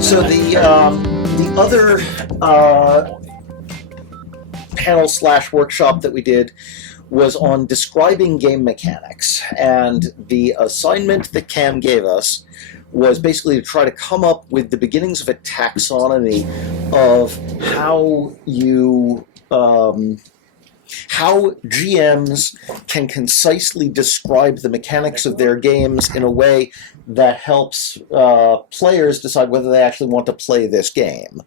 So the other panel slash workshop that we did was on describing game mechanics, and the assignment that Cam gave us was basically to try to come up with the beginnings of a taxonomy of how you how GMs can concisely describe the mechanics of their games in a way that helps players decide whether they actually want to play this game.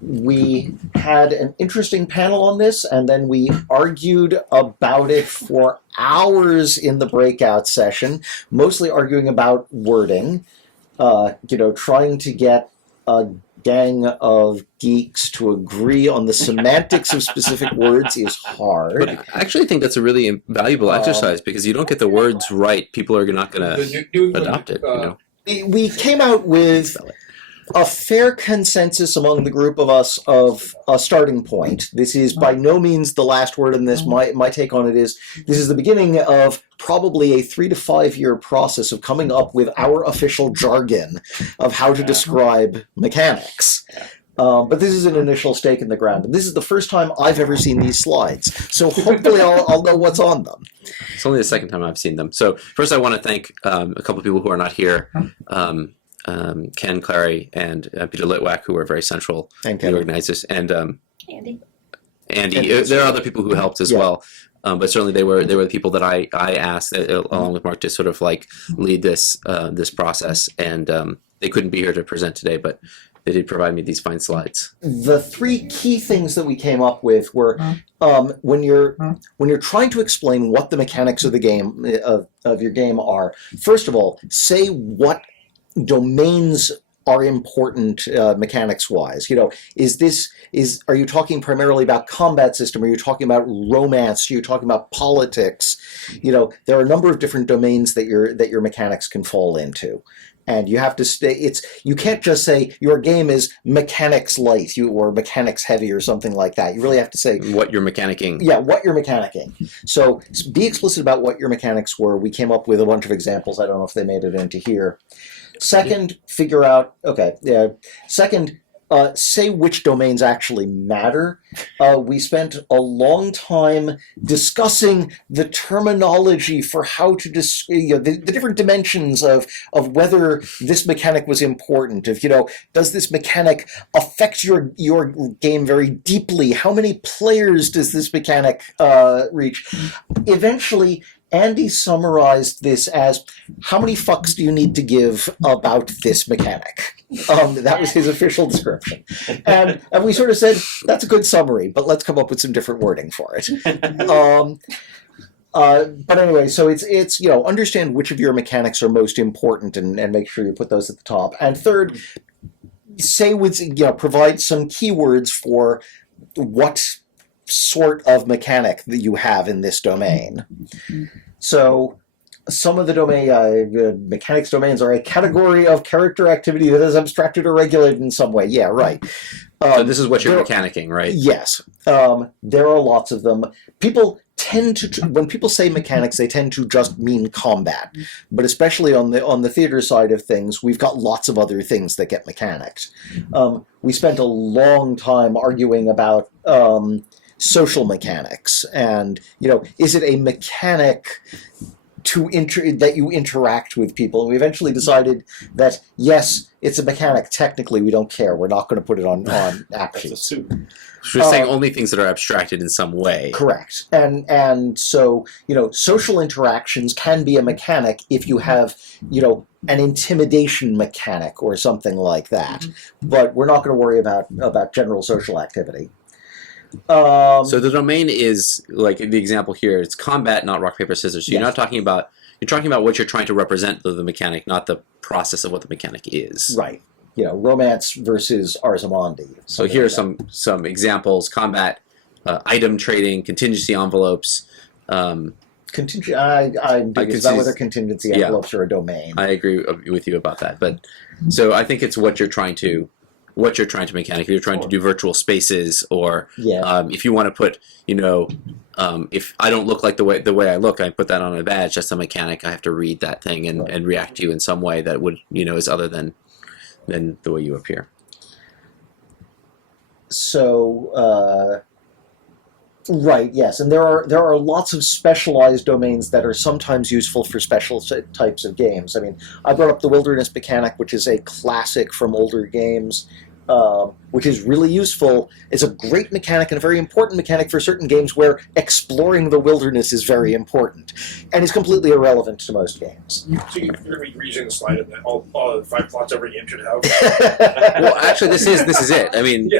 We had an interesting panel on this, and then we argued about it for hours in the breakout session, mostly arguing about wording, trying to get a gang of geeks to agree on the semantics of specific words is hard. But I actually think that's a really valuable exercise, because you don't get the words right, people are not going to adopt it. We came out with a fair consensus among the group of us of a starting point. This is by no means the last word in this. My take on it is this is the beginning of probably a 3 to 5 year process of coming up with our official jargon of how to describe mechanics. But this is an initial stake in the ground. And this is the first time I've ever seen these slides. So hopefully I'll know what's on them. It's only the second time I've seen them. So first I want to thank a couple of people who are not here. Ken Clary and Peter Litwack, who were very central in the organizers, and Andy. There are other people who helped as well, but certainly they were the people that I asked, along with Mark, to sort of like lead this process, and they couldn't be here to present today, but they did provide me these fine slides. The three key things that we came up with were when you're trying to explain what the mechanics of the game of your game are. First of all, say what domains are important mechanics-wise. Are you talking primarily about combat system? Are you talking about romance? Are you talking about politics? There are a number of different domains that your mechanics can fall into. And you have to stay. You can't just say your game is mechanics light, or mechanics heavy, or something like that. You really have to say what you're mechanicking. Yeah, what you're mechanicking. So be explicit about what your mechanics were. We came up with a bunch of examples. I don't know if they made it into here. Second, figure out. Okay, yeah. Second, say which domains actually matter. We spent a long time discussing the terminology for how to the different dimensions of whether this mechanic was important. Does this mechanic affect your game very deeply? How many players does this mechanic reach? Eventually, Andy summarized this as, how many fucks do you need to give about this mechanic? That was his official description. And we sort of said, that's a good summary, but let's come up with some different wording for it. But anyway, so it's understand which of your mechanics are most important and make sure you put those at the top. And third, provide some keywords for what sort of mechanic that you have in this domain. So some of the mechanics domains are a category of character activity that is abstracted or regulated in some way. Yeah, right. So this is what you're mechanicking, right? Yes. There are lots of them. People tend to, when people say mechanics, they tend to just mean combat. But especially on the theater side of things, we've got lots of other things that get mechanics. We spent a long time arguing about social mechanics, and is it a mechanic that you interact with people? And we eventually decided that yes, it's a mechanic. Technically, we don't care. We're not going to put it on app sheets. So we're saying only things that are abstracted in some way. Correct. And so social interactions can be a mechanic if you have an intimidation mechanic or something like that. But we're not going to worry about general social activity. So the domain is, like the example here, it's combat, not rock, paper, scissors. So you're talking about what you're trying to represent the mechanic, not the process of what the mechanic is. Right. Romance versus Arzamondi. So here are some examples: combat, item trading, contingency envelopes. I'm dubious about whether contingency envelopes are a domain. I agree with you about that, but so I think it's what you're trying to what you're trying to mechanic. If you're trying to do virtual spaces, or Yeah. if you want to put, if I don't look like the way I look, I put that on a badge. That's a mechanic. I have to read that thing and react to you in some way that would, is other than the way you appear. So, right, yes, and there are lots of specialized domains that are sometimes useful for special types of games. I mean, I brought up the wilderness mechanic, which is a classic from older games, which is really useful. It's a great mechanic and a very important mechanic for certain games where exploring the wilderness is very important, and is completely irrelevant to most games. So you're using the slide of that all 5 plots every game should have. Well, actually, this is it. I mean,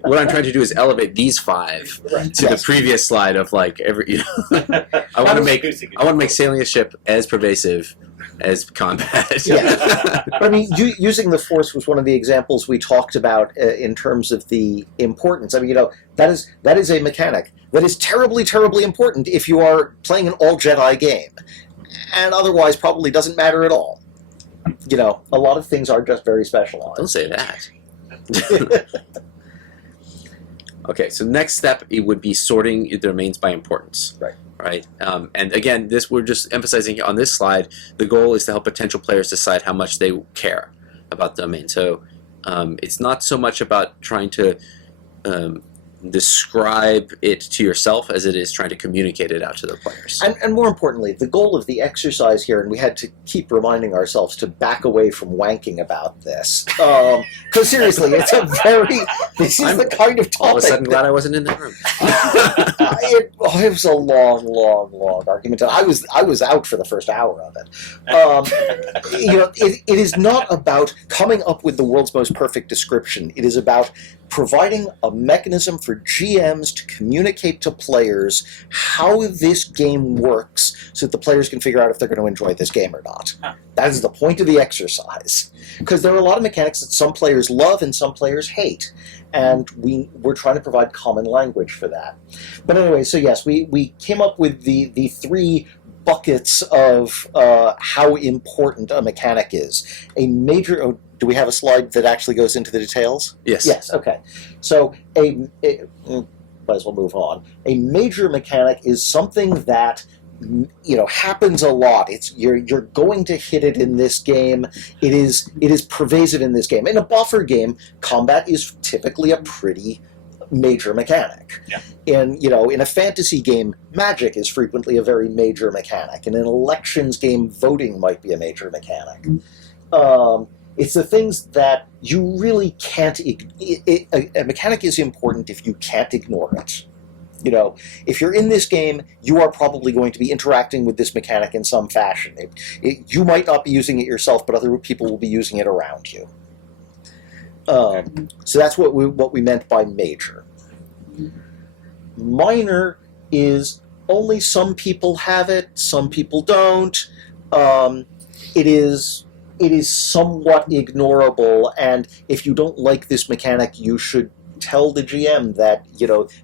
what I'm trying to do is elevate these 5 to the previous slide of like every. I want to make sailing a ship as pervasive as combat. Yeah. But I mean, using the Force was one of the examples we talked about in terms of the importance. I mean, that is a mechanic that is terribly, terribly important if you are playing an all-Jedi game, and otherwise probably doesn't matter at all. A lot of things are just very specialized. Don't say that. Okay, so next step, it would be sorting the domains by importance. Right. And again, we're just emphasizing on this slide, the goal is to help potential players decide how much they care about the domain. So it's not so much about trying to describe it to yourself as it is trying to communicate it out to the players. And more importantly, the goal of the exercise here, and we had to keep reminding ourselves to back away from wanking about this. Because seriously, this is the kind of topic. All of a sudden, glad I wasn't in that room. It was a long, long, long argument. I was out for the first hour of it. It is not about coming up with the world's most perfect description. It is about providing a mechanism for GMs to communicate to players how this game works so that the players can figure out if they're going to enjoy this game or not. That is the point of the exercise. Because there are a lot of mechanics that some players love and some players hate. And we're trying to provide common language for that. But anyway, so yes, we came up with the 3 buckets of how important a mechanic is. A major... do we have a slide that actually goes into the details? Yes. Yes, okay. So, might as well move on. A major mechanic is something that happens a lot. You're going to hit it in this game. It is pervasive in this game. In a buffer game, combat is typically a pretty major mechanic. In a fantasy game, magic is frequently a very major mechanic. In an elections game, voting might be a major mechanic. It's the things that you really can't... A mechanic is important if you can't ignore it. If you're in this game, you are probably going to be interacting with this mechanic in some fashion. You might not be using it yourself, but other people will be using it around you. So that's what we meant by major. Minor is only some people have it, some people don't. It is somewhat ignorable, and if you don't like this mechanic, you should tell the GM that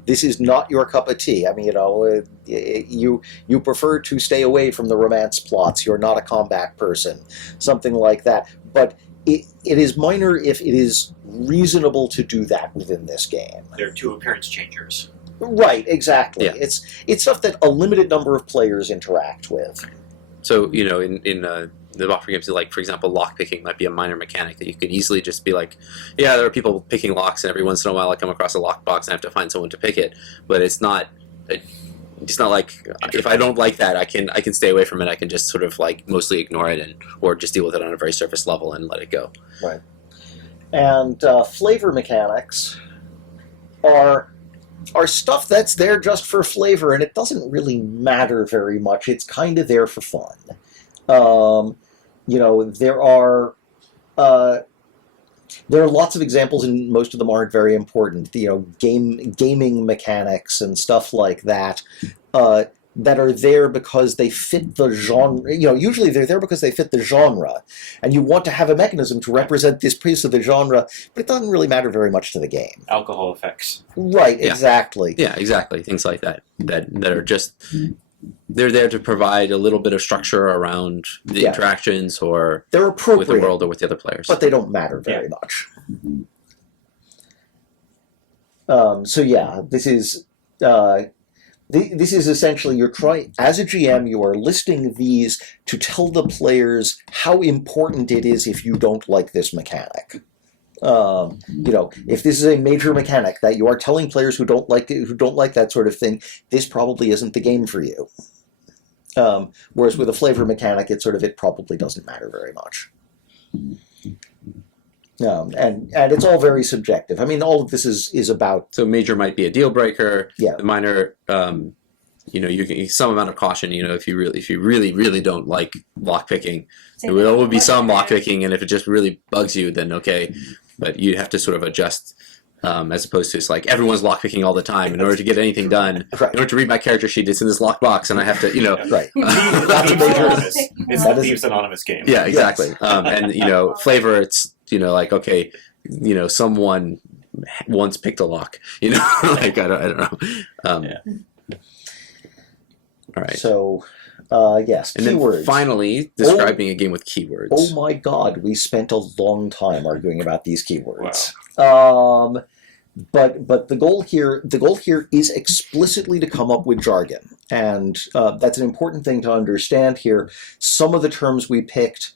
this is not your cup of tea. I mean, you prefer to stay away from the romance plots. You're not a combat person, something like that. But it is minor if it is reasonable to do that within this game. There are 2 appearance changers. Right, exactly. Yeah. It's stuff that a limited number of players interact with. So in the buffer games, like for example, lock picking might be a minor mechanic that you could easily just be like, yeah, there are people picking locks, and every once in a while I come across a lock box and I have to find someone to pick it. But it's not like if I don't like that, I can stay away from it. I can just sort of like mostly ignore it or just deal with it on a very surface level and let it go. Right. And flavor mechanics are stuff that's there just for flavor, and it doesn't really matter very much. It's kind of there for fun. There are lots of examples, and most of them aren't very important. Gaming mechanics and stuff like that that are there because they fit the genre. Usually they're there because they fit the genre, and you want to have a mechanism to represent this piece of the genre, but it doesn't really matter very much to the game. Alcohol effects. Right. Yeah. Exactly. Yeah. Exactly. Things like that are just. They're there to provide a little bit of structure around the interactions or they're appropriate with the world or with the other players. but they don't matter very much. So yeah, this is essentially you're trying as a GM. You are listing these to tell the players how important it is if you don't like this mechanic. If this is a major mechanic that you are telling players who don't like it, who don't like that sort of thing, this probably isn't the game for you. Whereas with a flavor mechanic, it probably doesn't matter very much. And it's all very subjective. I mean, all of this is about. So major might be a deal breaker. Yeah. The minor, you can some amount of caution. If you really don't like lockpicking, there will be some lockpicking, and if it just really bugs you, then okay. But you have to sort of adjust, as opposed to it's like everyone's lockpicking all the time. In order to get anything done, Right. in order to read my character sheet, it's in this lockbox, and I have to, Right. That's a major. It's That the is- Thieves Anonymous game. Yeah, exactly. And flavor, it's like okay, someone once picked a lock. Like I don't know. Yeah. All right. So, yes, And keywords. then finally, describing a game with keywords. Oh my God, we spent a long time arguing about these keywords. But the goal here is explicitly to come up with jargon, and that's an important thing to understand here. Some of the terms we picked,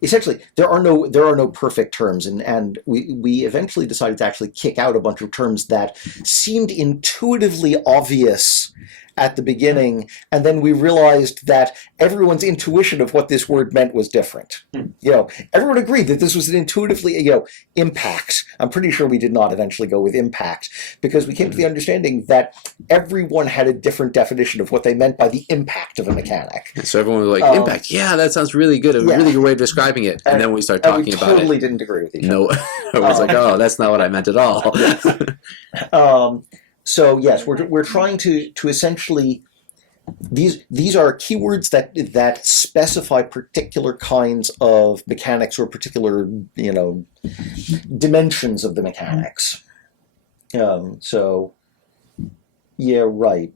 essentially, there are no perfect terms, and we eventually decided to actually kick out a bunch of terms that seemed intuitively obvious at the beginning, and then we realized that everyone's intuition of what this word meant was different. Everyone agreed that this was an intuitively, impact. I'm pretty sure we did not eventually go with impact, because we came to the understanding that everyone had a different definition of what they meant by the impact of a mechanic. So everyone was like, impact, yeah, that sounds really good, a really good way of describing it. And then we started talking we about totally it. didn't agree with each other. No, I was like, oh, that's not what I meant at all. So yes, we're trying to essentially these are keywords that specify particular kinds of mechanics or particular dimensions of the mechanics. So yeah, right.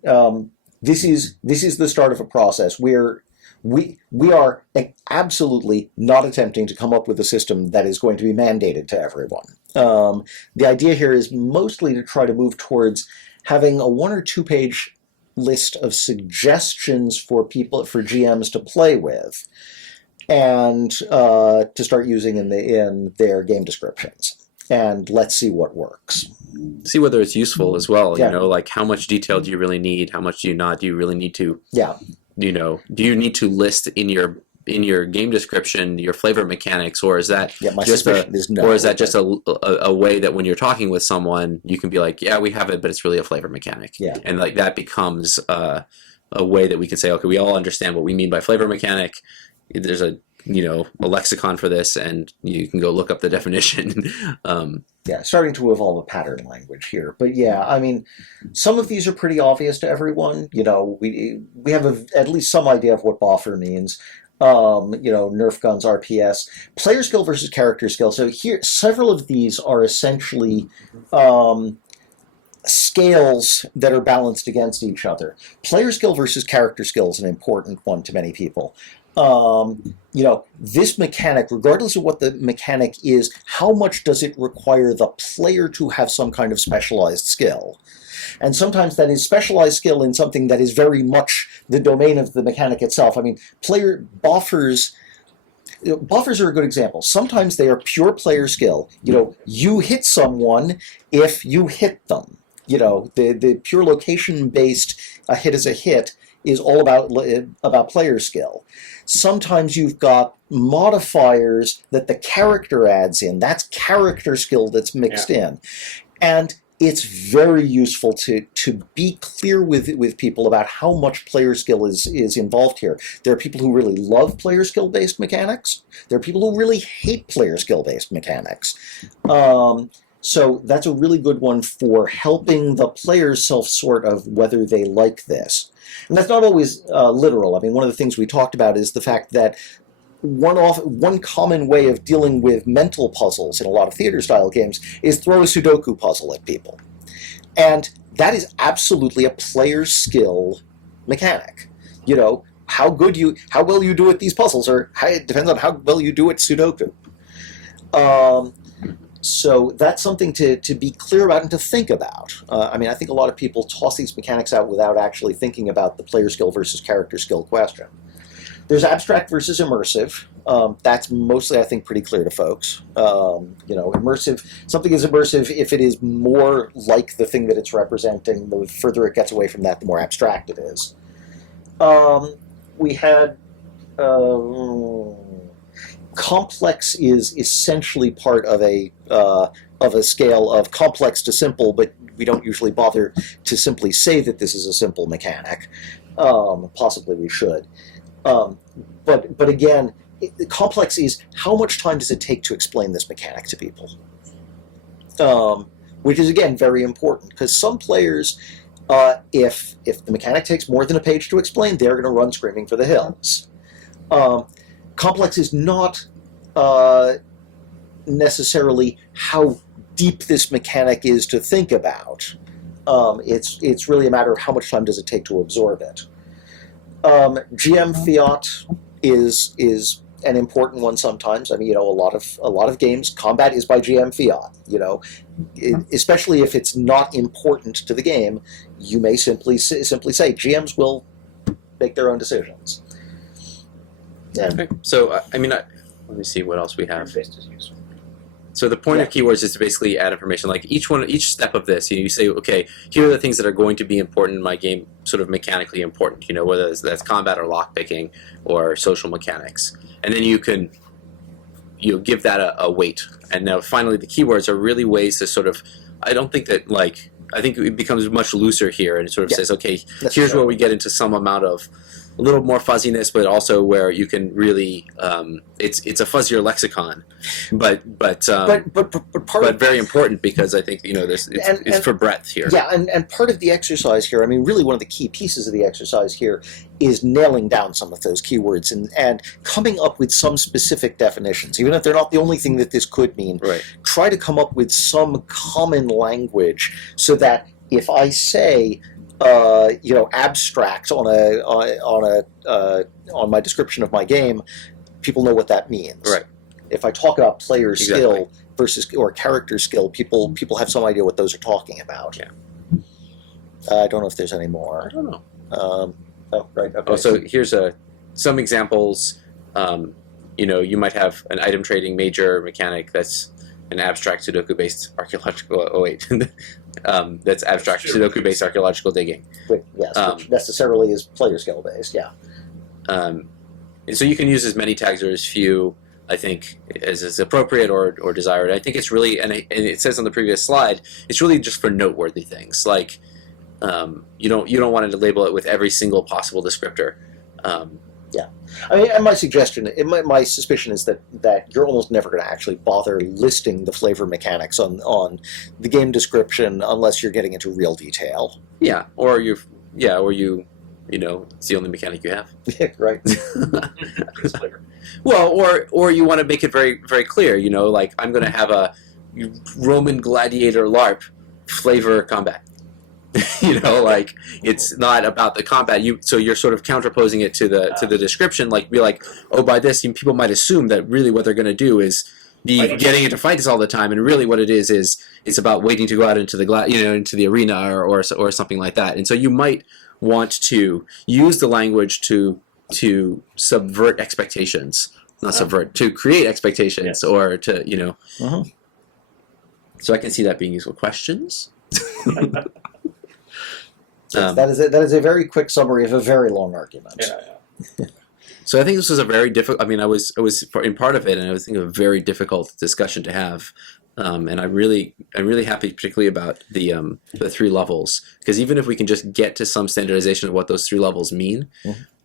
This is the start of a process where we are absolutely not attempting to come up with a system that is going to be mandated to everyone. The idea here is mostly to try to move towards having a 1 or 2 page list of suggestions for GMs to play with, and to start using in their game descriptions. And let's see what works. See whether it's useful as well. Yeah. Like how much detail do you really need? How much do you not? Do you really need to? Yeah. Do you need to list in your game description your flavor mechanics, or is that Yeah, my just suspicion is no. or is that just a way that when you're talking with someone you can be like, yeah, we have it, but it's really a flavor mechanic. Yeah. And like that becomes a way that we can say, okay, we all understand what we mean by flavor mechanic. There's a lexicon for this, and you can go look up the definition. Yeah, starting to evolve a pattern language here. But yeah, I mean, some of these are pretty obvious to everyone. We have at least some idea of what boffer means. Nerf guns, RPS, player skill versus character skill. So here, several of these are essentially scales that are balanced against each other. Player skill versus character skill is an important one to many people. This mechanic, regardless of what the mechanic is, how much does it require the player to have some kind of specialized skill? And sometimes that is specialized skill in something that is very much the domain of the mechanic itself. I mean, buffers are a good example. Sometimes they are pure player skill. You hit someone if you hit them. The pure location-based a hit is a hit is all about player skill. Sometimes you've got modifiers that the character adds in. That's character skill that's mixed in. And it's very useful to be clear with people about how much player skill is involved here. There are people who really love player skill-based mechanics. There are people who really hate player skill-based mechanics. So that's a really good one for helping the players self-sort of whether they like this. And that's not always literal. I mean, one of the things we talked about is the fact that one common way of dealing with mental puzzles in a lot of theater-style games is throw a Sudoku puzzle at people. And that is absolutely a player skill mechanic. How well you do at these puzzles, or it depends on how well you do at Sudoku. So that's something to be clear about and to think about. I mean, I think a lot of people toss these mechanics out without actually thinking about the player skill versus character skill question. There's abstract versus immersive. That's mostly, I think, pretty clear to folks. Immersive, something is immersive if it is more like the thing that it's representing. The further it gets away from that, the more abstract it is. We had complex is essentially part of a scale of complex to simple, but we don't usually bother to simply say that this is a simple mechanic. Possibly we should. But again, complex is how much time does it take to explain this mechanic to people? Which is, again, very important, because some players, if the mechanic takes more than a page to explain, they're going to run screaming for the hills. Complex is not necessarily how deep this mechanic is to think about. It's really a matter of how much time does it take to absorb it. GM fiat is an important one sometimes. I mean, a lot of games, combat is by GM fiat. Especially if it's not important to the game, you may simply say GMs will make their own decisions. Yeah. Okay. So let me see what else we have. So the point of keywords is to basically add information. Like each step of this, you say, okay, here are the things that are going to be important in my game, sort of mechanically important. Whether that's combat or lockpicking or social mechanics, and then you can give that a weight. And now finally, the keywords are really ways to sort of. I think it becomes much looser here, and it sort of says, okay, here's where we get into some amount of a little more fuzziness, but also where you can really it's a fuzzier lexicon, but very important, because I think it's for breadth here. Yeah, and part of the exercise here, I mean, really one of the key pieces of the exercise here is nailing down some of those keywords and coming up with some specific definitions, even if they're not the only thing that this could mean. Right. Try to come up with some common language so that if I say abstract on my description of my game, people know what that means. Right. If I talk about player skill versus or character skill, people have some idea what those are talking about. Yeah. I don't know if there's any more. I don't know. Right. Okay. So here's some examples. You might have an item trading major mechanic that's an abstract Sudoku-based archaeological. Oh wait. That's abstract Sudoku-based archaeological digging. Yes, which necessarily is player skill based. Yeah. And so you can use as many tags or as few, I think, as is appropriate or desired. I think it's really, and it says on the previous slide, it's really just for noteworthy things. Like you don't want to label it with every single possible descriptor. Yeah, I mean, and my suggestion, my suspicion is that you're almost never going to actually bother listing the flavor mechanics on the game description unless you're getting into real detail. Yeah, or it's the only mechanic you have. Yeah, right. Well, or you want to make it very, very clear. Like I'm going to have a Roman gladiator LARP flavor combat. Like it's not about the combat. So you're sort of counterposing it to the description. Like be like, oh, by this people might assume that really what they're going to do is be getting into fights all the time, and really what it is it's about waiting to go out into the into the arena or something like that. And so you might want to use the language to subvert expectations, not subvert, to create expectations, or to Uh-huh. So I can see that being useful. Questions. That is a very quick summary of a very long argument. Yeah. So I think this was a very difficult. I mean, I was in part of it, and I was thinking of a very difficult discussion to have. And I'm really happy, particularly about the 3 levels, because even if we can just get to some standardization of what those 3 levels mean,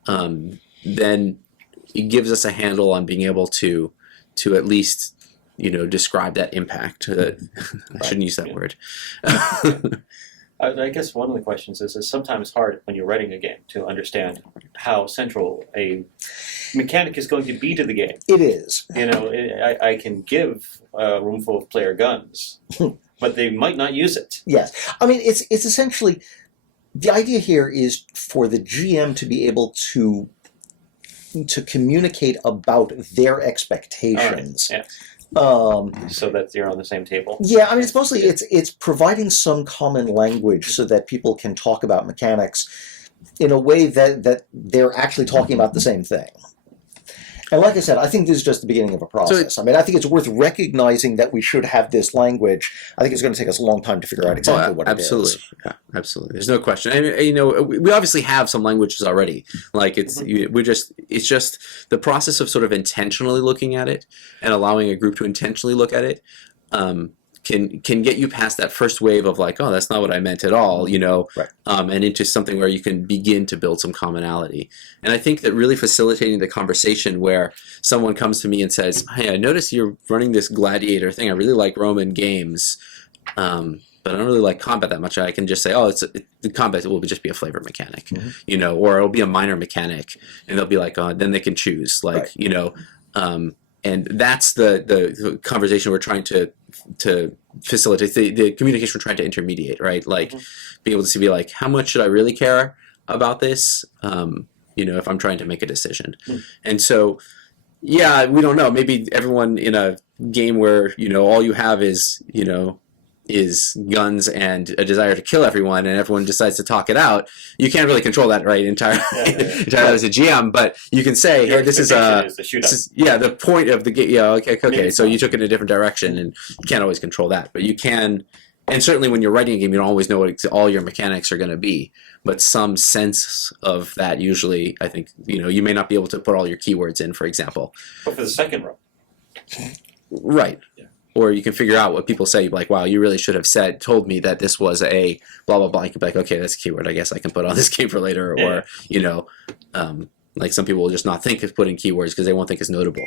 then it gives us a handle on being able to at least describe that impact. I shouldn't use that word. I guess one of the questions is it's sometimes hard when you're writing a game to understand how central a mechanic is going to be to the game. It is. I can give a room full of player guns, but they might not use it. Yes. I mean, it's essentially, the idea here is for the GM to be able to communicate about their expectations. Right. So that you're on the same table. Yeah, I mean, it's mostly it's providing some common language so that people can talk about mechanics in a way that they're actually talking about the same thing. And like I said, I think this is just the beginning of a process. I mean, I think it's worth recognizing that we should have this language. I think it's going to take us a long time to figure out exactly what it is. Yeah, absolutely. There's no question. I mean, you know, we obviously have some languages already. Like it's just the process of sort of intentionally looking at it and allowing a group to intentionally look at it. Can get you past that first wave of like, oh, that's not what I meant at all, you know, right. And into something where you can begin to build some commonality. And I think that really facilitating the conversation where someone comes to me and says, hey, I noticed you're running this gladiator thing. I really like Roman games, but I don't really like combat that much. I can just say, oh, the combat will just be a flavor mechanic, you know, or it'll be a minor mechanic, and they'll be like, oh, then they can choose, like, right. You know, and that's the conversation we're trying to facilitate, the communication we're trying to intermediate, right? Like being able to be like, how much should I really care about this? You know, if I'm trying to make a decision. And so, yeah, we don't know. Maybe everyone in a game where, you know, all you have is, you know, is guns and a desire to kill everyone, and everyone decides to talk it out. You can't really control that, right? Entirely as a GM, but you can say, "Hey, this is the point of the game." Yeah, okay. So you took it in a different direction, and you can't always control that, but you can. And certainly, when you're writing a game, you don't always know what all your mechanics are going to be, but some sense of that. Usually, I think you may not be able to put all your keywords in, for example. But for the second row, right? Yeah. Or you can figure out what people say, like, wow, you really should have told me that this was a blah, blah, blah. You could be like, okay, that's a keyword. I guess I can put on this game for later. Yeah. Or, you know, like some people will just not think of putting keywords because they won't think it's notable.